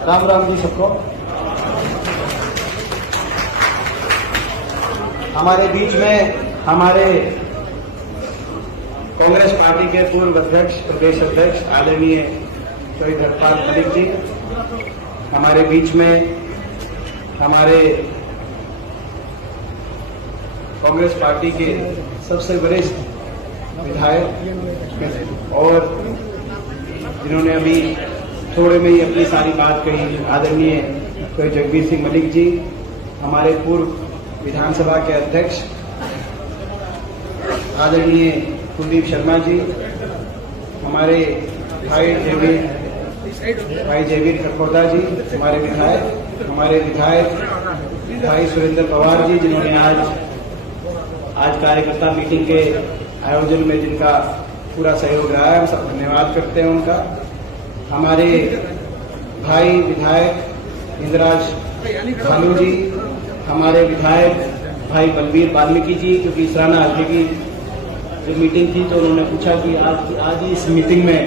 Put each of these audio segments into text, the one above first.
राम राम जी सबको। हमारे बीच में हमारे कांग्रेस पार्टी के पूर्व अध्यक्ष, प्रदेश अध्यक्ष आदरणीय शहीद हरपाल मलिक जी, हमारे बीच में हमारे कांग्रेस पार्टी के सबसे वरिष्ठ विधायक और जिन्होंने अभी थोड़े में ही अपनी सारी बात कही, आदरणीय शहीद जगबीर सिंह मलिक जी, हमारे पूर्व विधानसभा के अध्यक्ष आदरणीय कुलदीप शर्मा जी, हमारे भाई जयवीर खरखोरदा जी, हमारे विधायक भाई सुरेंद्र पवार जी, जिन्होंने आज कार्यकर्ता मीटिंग के आयोजन में जिनका पूरा सहयोग रहा है, हम सब धन्यवाद करते हैं उनका। हमारे भाई विधायक इंद्राज भानु जी, हमारे विधायक भाई बलबीर वाल्मीकि जी, क्योंकि सराहना हल्के की जो मीटिंग थी तो उन्होंने पूछा कि आज ही इस मीटिंग में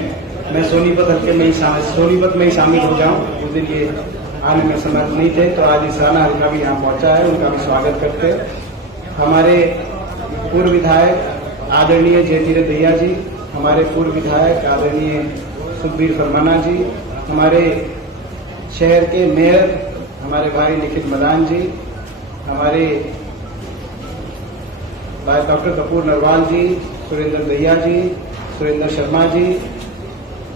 मैं सोनीपत हल्के में ही शामिल हो जाऊं। उस दिन ये आने में समर्थ नहीं थे, तो आज इस सराहना हल्का भी यहाँ पहुंचा है, उनका भी स्वागत करते हैं। हमारे पूर्व विधायक आदरणीय जयतीरथ दहिया जी, हमारे पूर्व विधायक आदरणीय सुखबीर फरमाना जी, हमारे शहर के मेयर हमारे भाई निखिल मदान जी, हमारे भाई डॉक्टर कपूर नरवाल जी, सुरेंद्र दहिया जी, सुरेंद्र शर्मा जी,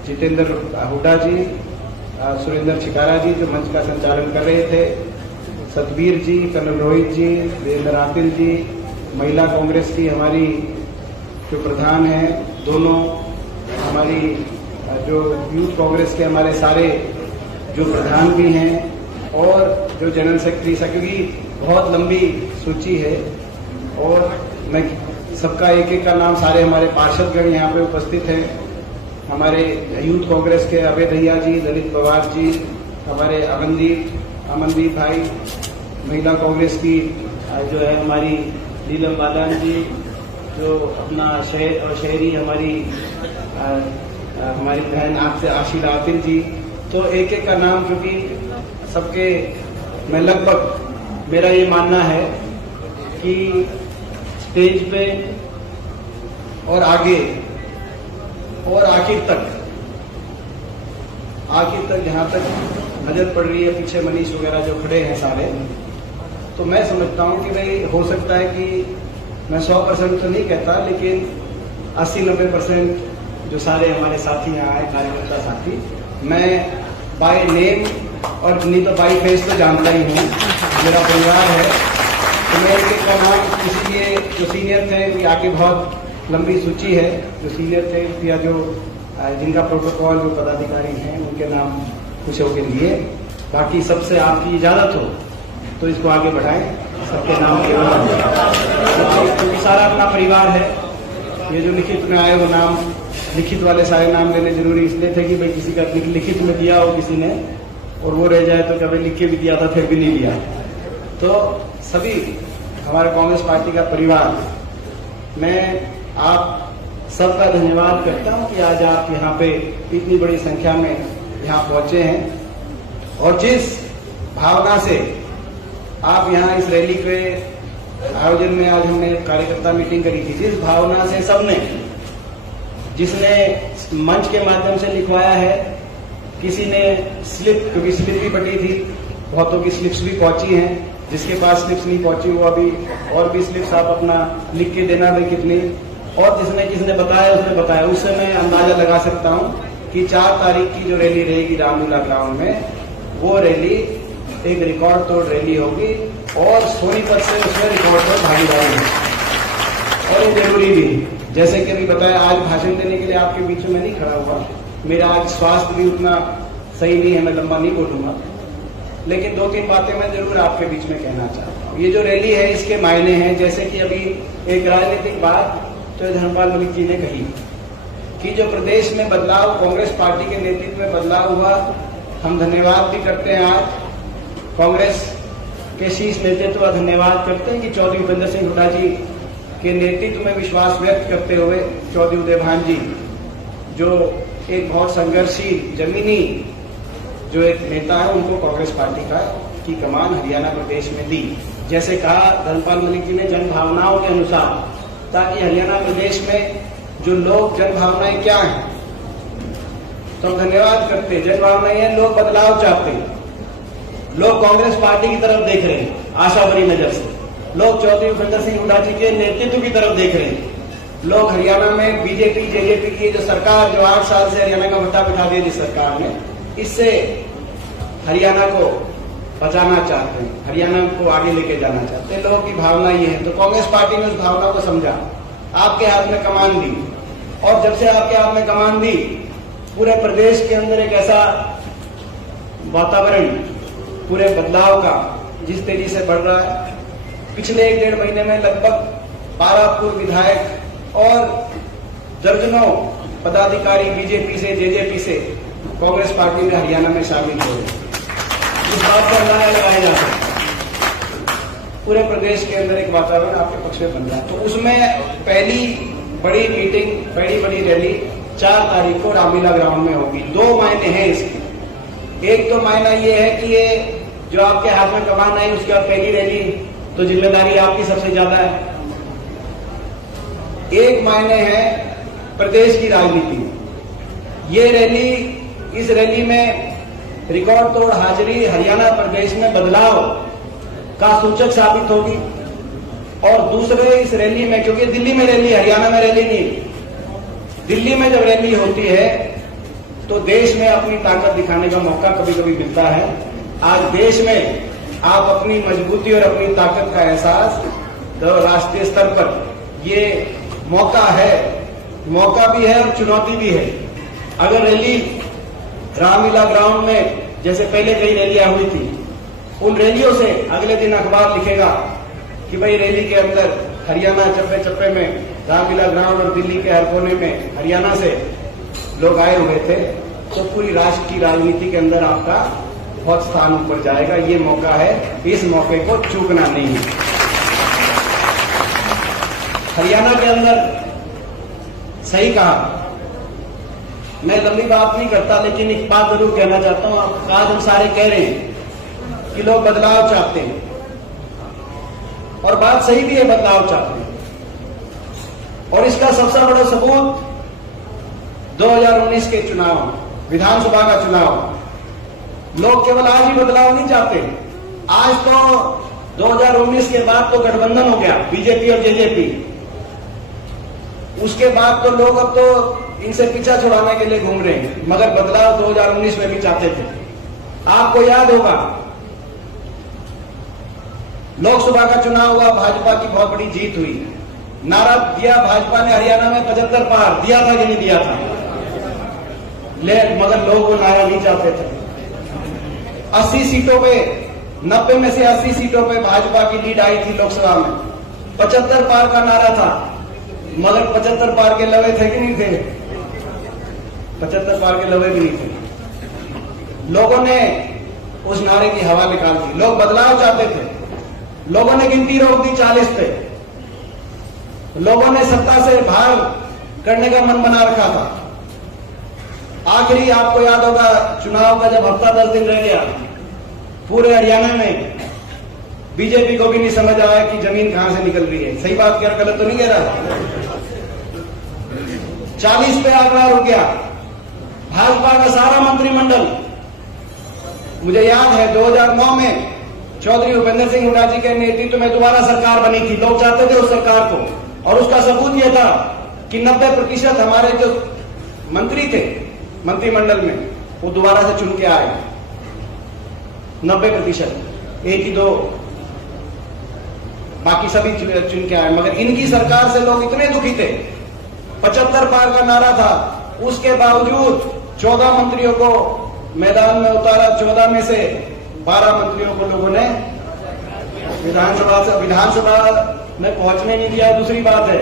जितेंद्र हुड्डा जी, सुरेंद्र छिकारा जी जो मंच का संचालन कर रहे थे, सतबीर जी, कर्नल रोहित जी, वीरेंद्र आतिल जी, महिला कांग्रेस की हमारी जो प्रधान है दोनों, हमारी जो यूथ कांग्रेस के हमारे सारे जो प्रधान भी हैं और जो जनरल सेक्रेटरी, क्योंकि बहुत लंबी सूची है और मैं सबका एक एक का नाम, सारे हमारे पार्षदगण यहाँ पे उपस्थित हैं, हमारे यूथ कांग्रेस के अभय दहिया जी, ललित पवार जी, हमारे अमनदीप भाई, महिला कांग्रेस की जो है हमारी नीलम बादान जी, जो अपना शहर और शहरी हमारी बहन आपसे आशीला आतिल जी, तो एक एक का नाम, क्योंकि सबके मैं लगभग मेरा ये मानना है कि स्टेज पे और आगे और आखिर तक जहां तक नजर पड़ रही है, पीछे मनीष वगैरह जो खड़े हैं सारे, तो मैं समझता हूं कि भाई हो सकता है कि मैं 100% तो नहीं कहता, लेकिन 80-90% जो सारे हमारे साथी यहाँ आए, कार्यकर्ता साथी, मैं बाय नेम और नहीं तो बाय फेस तो जानता ही हूँ, मेरा परिवार है, तो मैं एक का नाम इसलिए जो सीनियर थे, कि आगे बहुत लंबी सूची है, जो सीनियर थे या जो जिनका प्रोटोकॉल जो पदाधिकारी हैं उनके नाम कुछ के लिए, बाकी सबसे आपकी इजाजत हो तो इसको आगे बढ़ाएं, सबके नाम क्योंकि सारा अपना परिवार है। ये जो लिखित में आए वो नाम, लिखित वाले सारे नाम लेने जरूरी इसलिए थे कि भाई किसी का लिखित में दिया हो किसी ने और वो रह जाए तो कभी लिख के भी दिया था फिर भी नहीं लिया, तो सभी हमारे कांग्रेस पार्टी का परिवार, मैं आप सबका धन्यवाद करता हूं कि आज आप यहाँ पे इतनी बड़ी संख्या में यहाँ पहुंचे हैं और जिस भावना से आप यहाँ इस रैली के आयोजन में, आज हमने कार्यकर्ता मीटिंग करी थी, जिस भावना से सबने, जिसने मंच के माध्यम से लिखवाया है, किसी ने स्लिप, क्योंकि स्लिप भी बटी थी, बहुतों की स्लिप्स भी पहुंची हैं, जिसके पास स्लिप्स नहीं पहुंची वो अभी और भी स्लिप्स आप अपना लिख के देना भाई कितनी, और जिसने बताया उसने बताया, उससे मैं अंदाजा लगा सकता हूं कि 4 तारीख की जो रैली रहेगी रामलीला ग्राउंड में, वो रैली एक रिकॉर्ड तोड़ रैली होगी और सोनीपत से उसमें रिकॉर्ड तोड़ भागीदारी होगी। और ये जरूरी भी, जैसे कि अभी बताया, आज भाषण देने के लिए आपके बीच में नहीं खड़ा हुआ, मेरा आज स्वास्थ्य भी उतना सही नहीं है, मैं लंबा नहीं बोलूंगा, लेकिन 2-3 बातें मैं जरूर आपके बीच में कहना चाहता हूँ। ये जो रैली है इसके मायने हैं, जैसे कि अभी एक राजनीतिक बात तो धर्मपाल मलिक जी ने कही कि जो प्रदेश में बदलाव, कांग्रेस पार्टी के नेतृत्व में बदलाव हुआ, हम धन्यवाद भी करते हैं आज कांग्रेस के शीर्ष नेतृत्व का धन्यवाद करते हैं कि चौधरी भूपेंद्र सिंह हुड्डा जी के नेतृत्व में विश्वास व्यक्त करते हुए चौधरी उदय भान जी, जो एक बहुत संघर्षशील जमीनी जो एक नेता है उनको कांग्रेस पार्टी की कमान हरियाणा प्रदेश में दी। जैसे कहा धर्मपाल मलिक जी ने, जन भावनाओं के अनुसार, ताकि हरियाणा प्रदेश में जो लोग जन भावनाएं क्या हैं, तो हम धन्यवाद करते हैं। जन भावनाएं हैं, लोग बदलाव चाहते हैं, लोग कांग्रेस पार्टी की तरफ देख रहे हैं आशा भरी नजर से, लोग चौधरी भूपेंद्र सिंह हुड्डा जी के नेतृत्व की तरफ देख रहे हैं, लोग हरियाणा में बीजेपी जेजेपी की जो सरकार, जो 8 साल से हरियाणा का मुद्दा बिठा दिया जिस सरकार ने, इससे हरियाणा को बचाना चाहते हैं, हरियाणा को आगे लेके जाना चाहते हैं। लोगों की भावना ये है, तो कांग्रेस पार्टी ने उस भावना को समझा, आपके हाथ में कमान दी, और जब से आपके हाथ में कमान दी, पूरे प्रदेश के अंदर एक ऐसा वातावरण पूरे बदलाव का जिस तेजी से बढ़ रहा है। पिछले 1-1.5 महीने में लगभग 12 पूर्व विधायक और दर्जनों पदाधिकारी बीजेपी से, जेजेपी से कांग्रेस पार्टी में हरियाणा में शामिल हो गए। इस बात का अंदाजा लगाया जा सकता है पूरे प्रदेश के अंदर एक वातावरण आपके पक्ष में बन रहा है। तो उसमें पहली बड़ी मीटिंग, पहली बड़ी रैली 4 तारीख को रामलीला ग्राउंड में होगी। 2 मायने हैं इसके। एक तो मायना ये है कि ये जो आपके हाथ में कमान आई, उसके बाद पहली रैली, तो जिम्मेदारी आपकी सबसे ज्यादा है। एक मायने है प्रदेश की राजनीति। ये रैली, इस रैली में रिकॉर्ड तोड़ हाजिरी हरियाणा प्रदेश में बदलाव का सूचक साबित होगी। और दूसरे, इस रैली में, क्योंकि दिल्ली में रैली, हरियाणा में रैली नहीं, दिल्ली में जब रैली होती है तो देश में अपनी ताकत दिखाने का मौका कभी कभी मिलता है। आज देश में आप अपनी मजबूती और अपनी ताकत का एहसास तो राष्ट्रीय स्तर पर ये मौका है, मौका भी है और चुनौती भी है। अगर रैली रामलीला ग्राउंड में जैसे पहले कई रैलियां हुई थी, उन रैलियों से अगले दिन अखबार लिखेगा कि भाई रैली के अंदर हरियाणा चप्पे चप्पे में, रामलीला ग्राउंड और दिल्ली के हर कोने में हरियाणा से लोग आए हुए थे, तो पूरी राष्ट्र की राजनीति के अंदर आपका बहुत स्थान ऊपर जाएगा। ये मौका है, इस मौके को चूकना नहीं है। हरियाणा के अंदर, सही कहा, मैं लंबी बात नहीं करता, लेकिन एक बात जरूर कहना चाहता हूं। आज हम सारे कह रहे हैं कि लोग बदलाव चाहते हैं, और बात सही भी है, बदलाव चाहते हैं। और इसका सबसे बड़ा सबूत 2019 के चुनाव, विधानसभा का चुनाव। लोग केवल आज ही बदलाव नहीं चाहते, आज तो 2019 के बाद तो गठबंधन हो गया बीजेपी और जेजेपी। उसके बाद तो लोग अब तो इनसे पीछा छुड़ाने के लिए घूम रहे हैं, मगर बदलाव 2019 में भी चाहते थे। आपको याद होगा, लोकसभा का चुनाव हुआ, भाजपा की बहुत बड़ी जीत हुई, नारा दिया भाजपा ने हरियाणा में 75 पार, दिया था कि नहीं दिया था? मगर लोग वो नारा नहीं चाहते थे। 80 सीटों पे, 90 में से 80 सीटों पे भाजपा की लीड आई थी लोकसभा में। 75 पार का नारा था, मगर 75 पार के लवे थे कि नहीं थे? 75 पार के लवे भी नहीं थे। लोगों ने उस नारे की हवा निकाल दी। लोग बदलाव चाहते थे। लोगों ने गिनती रोक दी 40 पे। लोगों ने सत्ता से भाग करने का मन बना रखा था। आखिरी आपको याद होगा, चुनाव का जब हफ्ता 10 दिन रह गया, पूरे हरियाणा में बीजेपी को भी नहीं समझ आया कि जमीन कहां से निकल रही है। सही बात कह रहा, गलत तो नहीं कह रहा? 40 पे आंकड़ा रुक गया। भाजपा का सारा मंत्रिमंडल, मुझे याद है 2009 में चौधरी भूपेंद्र सिंह हुड्डा जी के नेतृत्व में दोबारा सरकार बनी थी। लोग चाहते थे उस सरकार को, और उसका सबूत यह था कि 90% हमारे जो मंत्री थे मंत्रिमंडल में, वो दोबारा से चुन के आए। 90%, 1 ही 2 बाकी सभी चुन के आए। मगर इनकी सरकार से लोग इतने दुखी थे, 75 पार का नारा था, उसके बावजूद 14 मंत्रियों को मैदान में उतारा। 14 में से 12 मंत्रियों को लोगों ने विधानसभा में पहुंचने नहीं दिया, दूसरी बात है।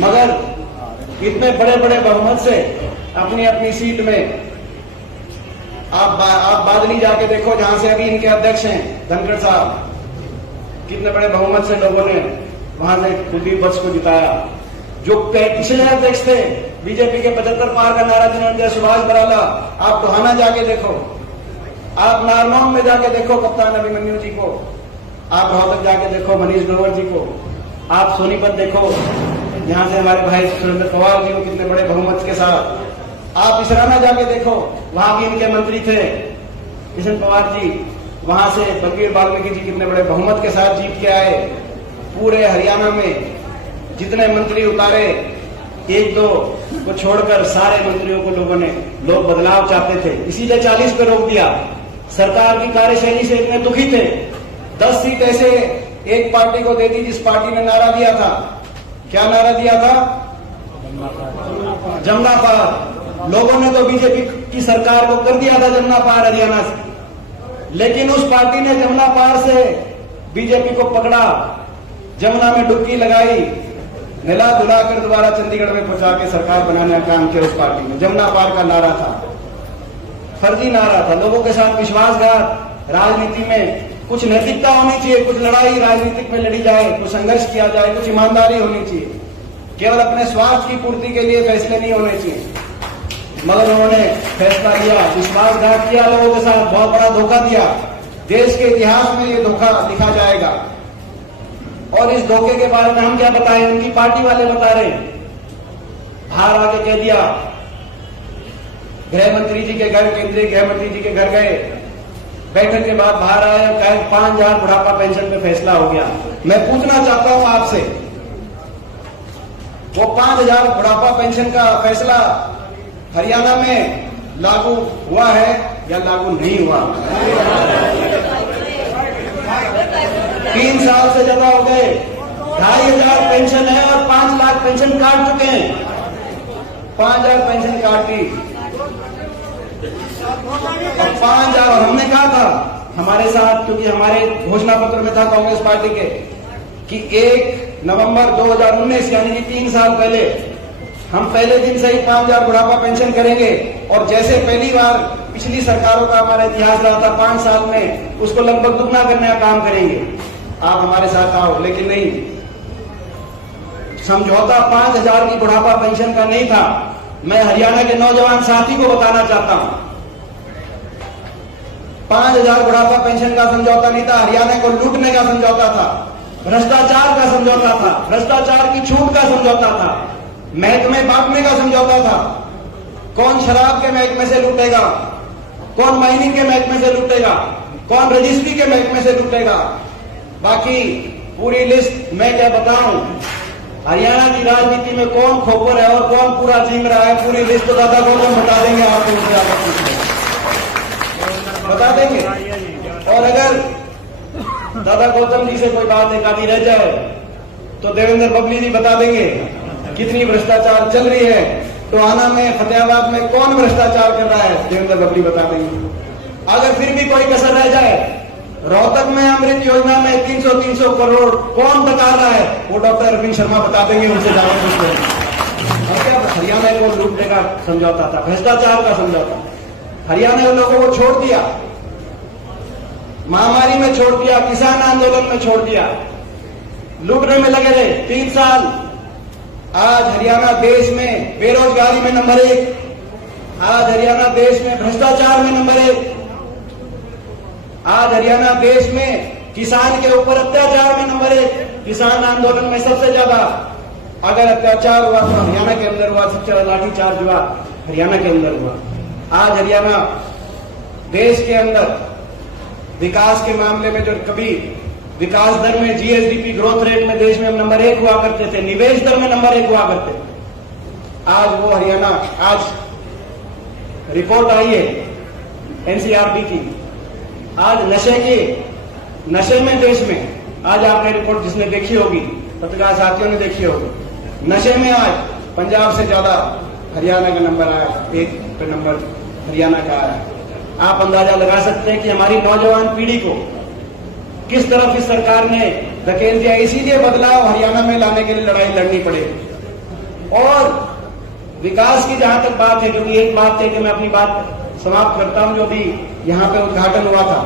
मगर इतने बड़े बड़े बहुमत से अपनी अपनी सीट में, आप बादली जाके देखो, जहां से अभी इनके अध्यक्ष हैं धनखड़ साहब, कितने बड़े बहुमत से लोगों ने वहां से कुलदीप वत्स को जिताया। जो पिछले अध्यक्ष थे बीजेपी के 75 पार का नारा जिन्होंने दिया, सुभाष बराला, आप टोहाना जाके देखो, आप नारनौल में जाके देखो कप्तान अभिमन्यु जी को, आप रोहतक जाके देखो मनीष ग्रोवर जी को, आप सोनीपत देखो यहां से हमारे भाई सुरेंद्र पवार जी को कितने बड़े बहुमत के साथ, आप इसराना जाके देखो वहां भी इनके मंत्री थे किशन पवार जी, वहां से बलबीर वाल्मीकि जी कितने बड़े बहुमत के साथ जीत के आए। पूरे हरियाणा में जितने मंत्री उतारे, एक दो को छोड़कर सारे मंत्रियों को लोग बदलाव चाहते थे, इसीलिए 40 पे रोक दिया। सरकार की कार्यशैली से इतने दुखी थे। 10 सीट ऐसे एक पार्टी को दे दी जिस पार्टी ने नारा दिया था, क्या नारा दिया था? जमुना पार। लोगों ने तो बीजेपी की सरकार को कर दिया था जमुना पार हरियाणा से, लेकिन उस पार्टी ने जमुना पार से बीजेपी को पकड़ा, जमुना में डुबकी लगाई, मिला धुला कर दोबारा चंडीगढ़ में पहुंचा के सरकार बनाने का काम किया। उस पार्टी ने जमुना पार का नारा था, फर्जी नारा था। लोगों के साथ विश्वासघात। राजनीति में कुछ नैतिकता होनी चाहिए, कुछ लड़ाई राजनीतिक में लड़ी जाए, कुछ संघर्ष किया जाए, कुछ ईमानदारी होनी चाहिए। केवल अपने स्वार्थ की पूर्ति के लिए फैसले नहीं होने चाहिए। मगर उन्होंने फैसला लिया, विश्वासघात किया, लोगों के साथ बहुत बड़ा धोखा दिया। देश के इतिहास में ये धोखा लिखा जाएगा। और इस धोखे के बारे में हम क्या बताएं, उनकी पार्टी वाले बता रहे हैं। बाहर आके कह दिया, गृह मंत्री जी के घर, केंद्रीय गृह मंत्री जी के घर गए, बैठक के बाद बाहर आए, कहे 5,000 बुढ़ापा पेंशन पे फैसला हो गया। मैं पूछना चाहता हूं आपसे, वो 5,000 बुढ़ापा पेंशन का फैसला हरियाणा में लागू हुआ है या लागू नहीं हुआ? 3 साल से ज्यादा हो गए, 2,500 पेंशन है और 5 लाख पेंशन काट चुके हैं। 5,000 पेंशन काट दी और 5,000। हमने कहा था हमारे साथ, क्योंकि हमारे घोषणा पत्र में था कांग्रेस पार्टी के कि 1 नवंबर 2019 यानी कि 3 साल पहले हम पहले दिन से ही 5,000 बुढ़ापा पेंशन करेंगे। और जैसे पहली बार पिछली सरकारों का हमारा इतिहास रहा था 5 साल में, उसको लगभग दुगना करने का काम करेंगे। आप हमारे साथ आओ। लेकिन नहीं, समझौता 5,000 की बुढ़ापा पेंशन का नहीं था। मैं हरियाणा के नौजवान साथी को बताना चाहता हूं, 5,000 बुढ़ापा पेंशन का समझौता नहीं था, हरियाणा को लूटने का समझौता था, भ्रष्टाचार का समझौता था, भ्रष्टाचार की छूट का समझौता था, महकमे बांटने का समझौता था। कौन शराब के महकमे से लूटेगा, कौन माइनिंग के महकमे से लूटेगा, कौन रजिस्ट्री के महकमे से लूटेगा, बाकी पूरी लिस्ट मैं क्या बताऊं। हरियाणा की राजनीति में कौन खोपर है और कौन पूरा चीम रहा है, पूरी लिस्ट तो दादा गौतम बता देंगे आपको, बता देंगे। और अगर दादा गौतम जी से कोई बात एक आधी रह जाए तो देवेंद्र बबली जी बता देंगे कितनी भ्रष्टाचार चल रही है। टोहाना में, फतेहाबाद में कौन भ्रष्टाचार कर रहा है, देवेंद्र बबली बता देंगे। अगर फिर भी कोई कसर रह जाए, रोहतक में अमृत योजना में 300 करोड़ कौन बता रहा है, वो डॉक्टर अरविंद शर्मा बता देंगे, उनसे जाकर पूछ लेंगे। क्या हरियाणा को लूटने का समझौता था, भ्रष्टाचार का समझौता। हरियाणा के लोगों को छोड़ दिया, महामारी में छोड़ दिया, किसान आंदोलन में छोड़ दिया, लूटने में लगे रहे 3 साल। आज हरियाणा देश में बेरोजगारी में नंबर 1, आज हरियाणा देश में भ्रष्टाचार में नंबर 1, आज हरियाणा देश में किसान के ऊपर अत्याचार में नंबर 1, किसान आंदोलन में सबसे ज्यादा अगर अत्याचार हुआ तो हरियाणा के अंदर हुआ, सबसे ज्यादा लाठीचार्ज हुआ हरियाणा के अंदर हुआ। आज हरियाणा देश के अंदर विकास के मामले में जो कभी विकास दर में, जीएसडीपी ग्रोथ रेट में देश में हम नंबर 1 हुआ करते थे, निवेश दर में नंबर 1 हुआ करते, आज वो हरियाणा, आज रिपोर्ट आई है एनसीआरबी की, आज नशे में देश में, आज आपने रिपोर्ट जिसने देखी होगी, पत्रकार साथियों ने देखी होगी, नशे में आज पंजाब से ज्यादा हरियाणा का नंबर आया, 1 पे नंबर हरियाणा का आया। आप अंदाजा लगा सकते हैं कि हमारी नौजवान पीढ़ी को किस तरफ इस सरकार ने धकेल दिया। इसीलिए बदलाव हरियाणा में लाने के लिए लड़ाई लड़नी पड़ेगी। और विकास की जहां तक बात है, क्योंकि एक बात है कि मैं अपनी बात समाप्त करता हूं, जो भी यहां पे उद्घाटन हुआ था,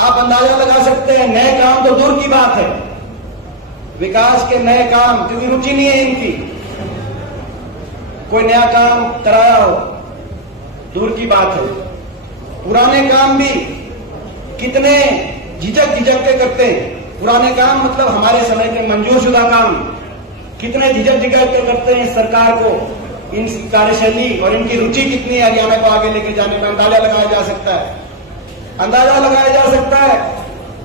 आप अंदाजा लगा सकते हैं, नए काम तो दूर की बात है, विकास के नए काम, क्योंकि रुचि नहीं है इनकी, कोई नया काम कराया हो दूर की बात है। पुराने काम भी कितने झिझक के करते हैं। पुराने काम मतलब हमारे समय के मंजूरशुदा काम कितने झिझक के करते हैं। सरकार को इन कार्यशैली और इनकी रुचि कितनी है हरियाणा को आगे लेके जाने में अंदाजा लगाया जा सकता है।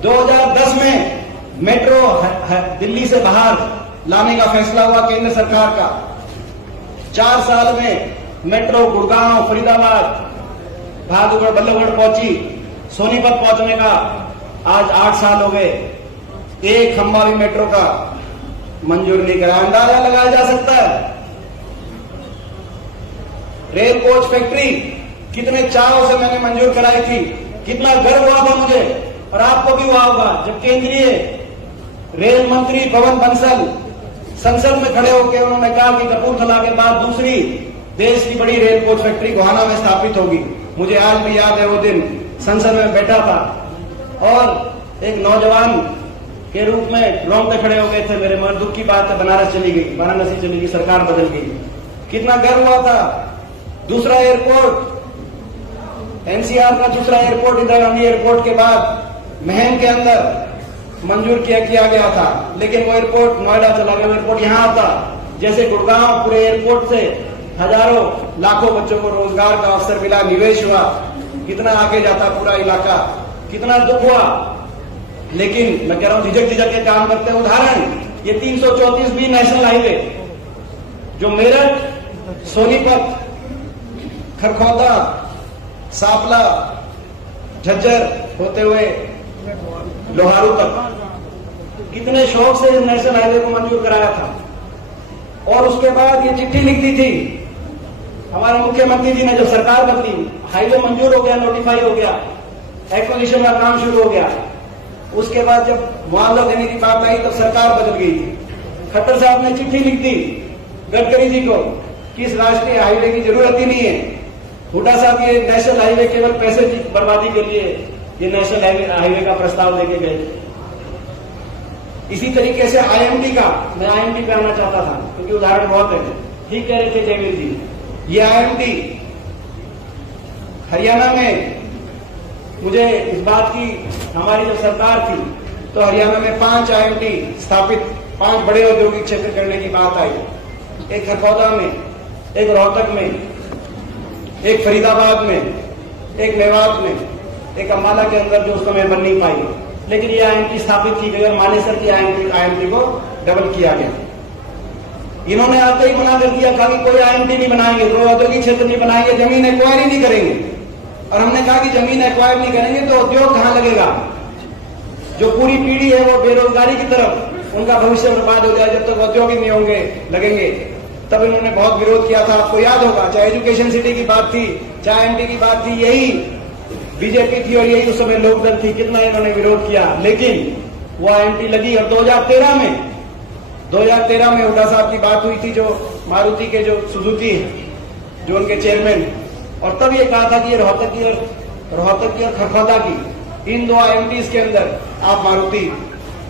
2010 में मेट्रो दिल्ली से बाहर लाने का फैसला हुआ केंद्र सरकार का। 4 साल में मेट्रो गुड़गांव, फरीदाबाद, बहादुरगढ़, बल्लभगढ़ पहुंची। सोनीपत पहुंचने का आज 8 साल हो गए। एक खंभा भी मेट्रो का मंजूर नहीं करा। अंदाजा लगाया जा सकता है। रेल कोच फैक्ट्री कितने चाव से मैंने मंजूर कराई थी, कितना गर्व हुआ था मुझे और आपको भी हुआ होगा जब केंद्रीय रेल मंत्री पवन बंसल संसद में खड़े होकर उन्होंने कहा कि कपूरथला के बाद दूसरी देश की बड़ी रेल कोच फैक्ट्री गोहाना में स्थापित होगी। मुझे आज भी याद है वो दिन संसद में बैठा था और एक नौजवान के रूप में रोंगटे खड़े हो गए थे मेरे। मगर दुख की बात है, बनारस चली गई, वाराणसी चली गई, सरकार बदल गई। कितना गर्व हुआ था। दूसरा एयरपोर्ट एनसीआर का दूसरा एयरपोर्ट इंदिरा गांधी एयरपोर्ट के बाद महम के अंदर मंजूर किया गया था, लेकिन वो एयरपोर्ट नोएडा चला गया। एयरपोर्ट यहां आता जैसे गुड़गांव, पूरे एयरपोर्ट से हजारों लाखों बच्चों को रोजगार का अवसर मिला, निवेश हुआ, कितना आगे जाता पूरा इलाका, कितना दुख हुआ। लेकिन मैं कह रहा हूं झिझक के काम करते हैं। उदाहरण ये 334 बी नेशनल हाईवे जो मेरठ, सोनीपत, खरखौदा, सापला, झज्जर होते हुए लोहारू तक, कितने शौक से इस नेशनल हाईवे को मंजूर कराया था। और उसके बाद ये चिट्ठी लिख दी थी हमारे मुख्यमंत्री जी ने, जब सरकार बदली, हाईवे मंजूर हो गया, नोटिफाई हो गया, एक्विजिशन का काम शुरू हो गया। उसके बाद जब मुआवजा देने की बात आई तब सरकार बदल गई थी। खट्टर साहब ने चिट्ठी लिख दी गडकरी जी को कि इस राष्ट्रीय हाईवे की जरूरत ही नहीं है। हुड्डा साहब ये नेशनल हाईवे केवल पैसे की बर्बादी के लिए ये नेशनल हाईवे का प्रस्ताव लेके गए। इसी तरीके से आईएमटी का, मैं आईएमटी पे आना चाहता था क्योंकि उदाहरण बहुत है। ठीक कह रहे थे जयवीर जी, ये आईएमटी हरियाणा में, मुझे इस बात की, हमारी जब सरकार थी तो हरियाणा में 5 आईएमटी स्थापित, 5 बड़े औद्योगिक क्षेत्र करने की बात आई। एक खरखौदा में, एक रोहतक में, एक फरीदाबाद में, एक मेवात में, एक अम्बाला के अंदर जो उस समय बन नहीं पाई, लेकिन ये आईएमटी स्थापित की गई और मानेसर की आईएमटी को डबल किया गया। इन्होंने आते ही मना कर दिया, कहा कि कोई आईएमटी नहीं बनाएंगे, कोई औद्योगिक क्षेत्र नहीं बनाएंगे, जमीन एक्वायर ही नहीं करेंगे। और हमने कहा कि जमीन एक्वायर नहीं करेंगे तो उद्योग कहां लगेगा। जो पूरी पीढ़ी है वो बेरोजगारी की तरफ, उनका भविष्य बर्बाद हो जाए जब तक औद्योगिक नहीं होंगे लगेंगे। तब इन्होंने बहुत विरोध किया था, आपको याद होगा, चाहे एजुकेशन सिटी की बात थी, चाहे आईएमटी की बात थी, यही बीजेपी थी और यही उस समय लोकदल थी। कितना इन्होंने विरोध किया, लेकिन वो आईएमटी लगी। और 2013 में हुड्डा साहब की बात हुई थी, जो मारुति के जो सुजुकी है, जो उनके चेयरमैन, और तब ये कहा था कि ये रोहतक की और खरखौदा की, इन 2 आईएमटीज के अंदर आप मारुति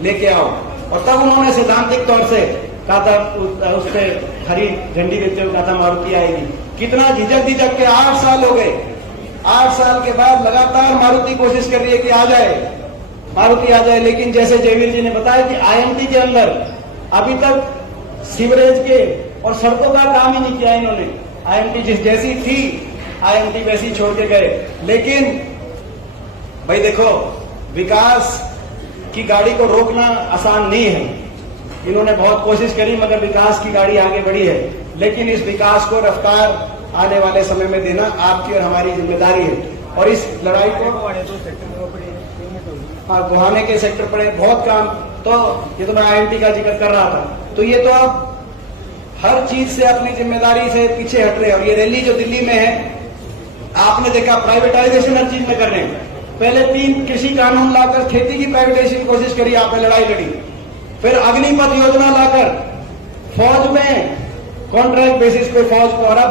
लेके आओ। और तब उन्होंने सैद्धांतिक तौर से कहा था, उस पर हरी झंडी देते हुए कहा था मारुति आएगी। कितना झिझक के 8 साल हो गए। 8 साल के बाद लगातार मारुति कोशिश कर रही है कि आ जाए, मारुति आ जाए। लेकिन जैसे जयवीर जी ने बताया कि आईएमटी के अंदर अभी तक सीवरेज के और सड़कों का काम ही नहीं किया इन्होंने। आईएमटी जैसी थी आईएमटी वैसी छोड़ के गए। लेकिन भाई देखो, विकास की गाड़ी को रोकना आसान नहीं है। इन्होंने बहुत कोशिश करी मगर विकास की गाड़ी आगे बढ़ी है। लेकिन इस विकास को रफ्तार आने वाले समय में देना आपकी और हमारी जिम्मेदारी है। और इस लड़ाई को गोहाने के सेक्टर पर बहुत काम, तो ये तो मैं आईएमटी का जिक्र कर रहा था। तो ये तो आप हर चीज से अपनी जिम्मेदारी से पीछे हट रहे हैं। और ये रैली जो दिल्ली में है, आपने देखा प्राइवेटाइजेशन हर चीज में कर रहे हैं। पहले 3 कृषि कानून लाकर खेती की प्राइवेटाइजेशन की कोशिश करी, आपने लड़ाई लड़ी। फिर अग्निपथ योजना लाकर फौज में कॉन्ट्रैक्ट बेसिस पे फौज को, और अब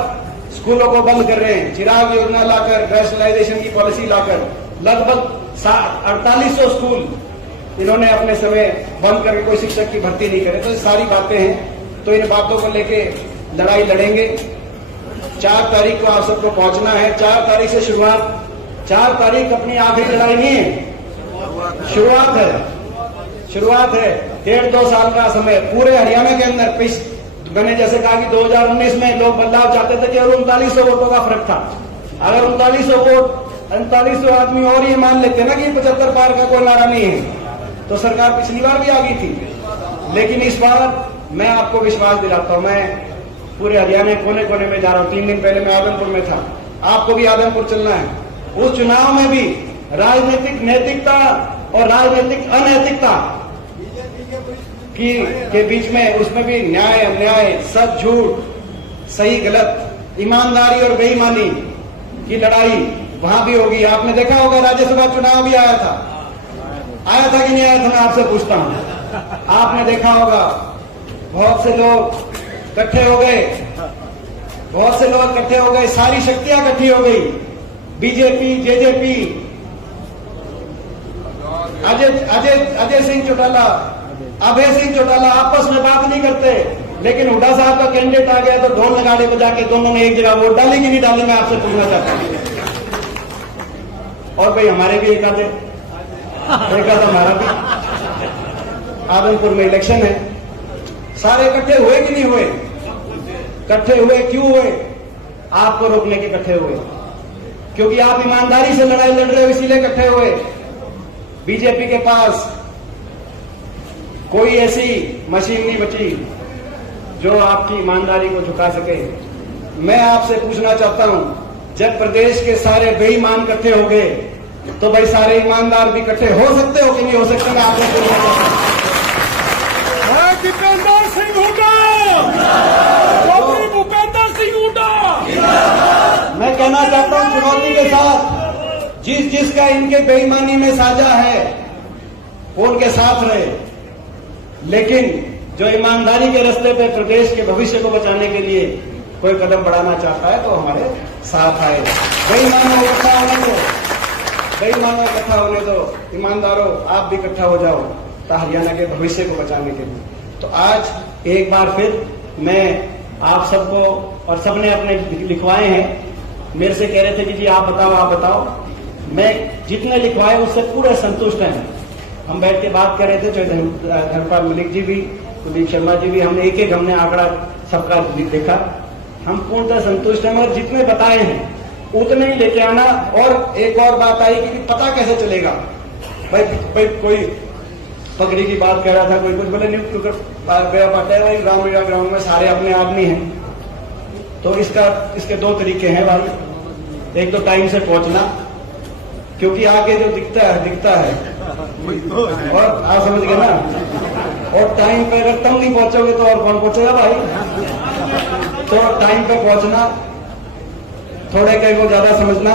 स्कूलों को बंद कर रहे हैं। चिराग योजना लाकर, रैशनलाइजेशन की पॉलिसी लाकर लगभग 4800 स्कूल इन्होंने अपने समय बंद करके कोई शिक्षक की भर्ती नहीं करे। तो ये सारी बातें हैं। तो इन बातों को लेके लड़ाई लड़ेंगे। 4 तारीख को आप सबको पहुंचना है। 4 तारीख से शुरुआत 4 तारीख अपनी आखिरी लड़ाई नहीं है, शुरुआत है, शुरुआत है। 1.5-2 साल का समय पूरे हरियाणा के अंदर। मैंने जैसे कहा कि 2019 में लोग बदलाव चाहते थे कि 3900 वोटों का फर्क था। अगर 3900 वोट 3900 आदमी और ये मान लेते ना कि 75 पार का कोई नारा नहीं है, तो सरकार पिछली बार भी आ गई थी। लेकिन इस बार मैं आपको विश्वास दिलाता हूं, मैं पूरे हरियाणा कोने कोने में जा रहा हूं। 3 दिन पहले मैं आदमपुर में था, आपको भी आदमपुर चलना है। उस चुनाव में भी राजनीतिक नैतिकता और राजनीतिक अनैतिकता के बीच में, उसमें भी न्याय अन्याय, सच झूठ, सही गलत, ईमानदारी और बेईमानी की लड़ाई वहां भी होगी। आपने देखा होगा राज्यसभा चुनाव भी आया था कि नहीं आया था, मैं आपसे पूछता हूं। आपने देखा होगा बहुत से लोग इकट्ठे हो गए, बहुत से लोग इकट्ठे हो गए, सारी शक्तियां इकट्ठी हो गई। बीजेपी, जेजेपी, अजय सिंह चौटाला, अभय सिंह चौटाला आपस में बात नहीं करते, लेकिन हुड्डा साहब का कैंडिडेट आ गया तो ढोल नगाड़े बजा के दोनों ने एक जगह वोट डाली कि नहीं डाली, मैं आपसे पूछना चाहता हूं। और भाई हमारे भी एक आधे देखा था, हमारा भी आदमपुर में इलेक्शन है, सारे इकट्ठे हुए कि नहीं हुए? इकट्ठे हुए, क्यों हुए? आपको रोकने के इकट्ठे हुए, क्योंकि आप ईमानदारी से लड़ाई लड़ रहे हो, इसीलिए इकट्ठे हुए। बीजेपी के पास कोई ऐसी मशीन नहीं बची जो आपकी ईमानदारी को झुका सके। मैं आपसे पूछना चाहता हूं, जब प्रदेश के सारे बेईमान इकट्ठे हो गए, तो भाई सारे ईमानदार भी इकट्ठे हो सकते हो कि नहीं हो सकते? मैं आपसे पूछना चाहता हूं। भूपेंद्र सिंह हुड्डा, भूपेंद्र सिंह हुड्डा। मैं कहना चाहता हूं, चुनौती के साथ जिसका इनके बेईमानी में साझा है वो उनके साथ रहे, लेकिन जो ईमानदारी के रास्ते पे प्रदेश के भविष्य को बचाने के लिए कोई कदम बढ़ाना चाहता है तो हमारे साथ आए। बेईमानों इकट्ठा होने दो, बेईमानों इकट्ठा होने दो, ईमानदारों आप भी इकट्ठा हो जाओ तो हरियाणा के भविष्य को बचाने के लिए। तो आज एक बार फिर मैं आप सबको, और सबने अपने लिखवाए हैं, मेरे से कह रहे थे कि जी आप बताओ आप बताओ। मैं जितने लिखवाए उससे पूरे संतुष्ट हैं। हम बैठ के बात कर रहे थे, चाहे धर्मपाल मलिक जी भी, कुलदीप शर्मा जी भी, हमने एक हमने आंकड़ा सबका देखा, हम पूर्णतः संतुष्ट हैं। मगर जितने बताए हैं उतने ही लेके आना। और एक और बात आई कि पता कैसे चलेगा? भाई कोई पगड़ी की बात कर रहा था, कोई कुछ बोले नियुक्त गया पाटा है, ग्राउंड में सारे अपने आदमी हैं। तो इसके 2 तरीके हैं भाई। एक तो टाइम से पहुंचना, क्योंकि आगे जो दिखता है और आप समझ गए ना। और टाइम पे अगर तुम नहीं पहुंचोगे तो और कौन पहुंचेगा भाई? तो टाइम पे पहुंचना, थोड़े कहीं को ज्यादा समझना।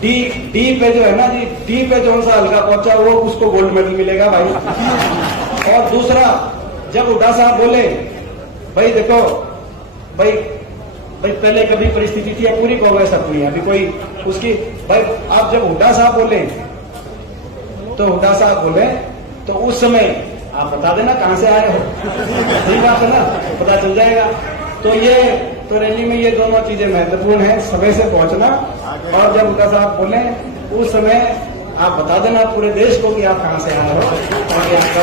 डी पे जो है ना जी, डी पे जो सा हल्का पहुंचा वो उसको गोल्ड मेडल मिलेगा भाई। और दूसरा, जब हुड्डा साहब बोले भाई देखो भाई पहले कभी परिस्थिति थी, पूरी कांग्रेस अपनी है, अभी कोई उसकी भाई। आप जब हुड्डा साहब बोले तो उस समय आप बता देना कहां से आए हो, सही बात है ना, पता चल जाएगा। तो रैली में ये दोनों चीजें महत्वपूर्ण है, समय से पहुंचना, और जब हुड्डा साहब बोले उस समय आप बता देना पूरे देश को कि आप कहां से आए हो और आपका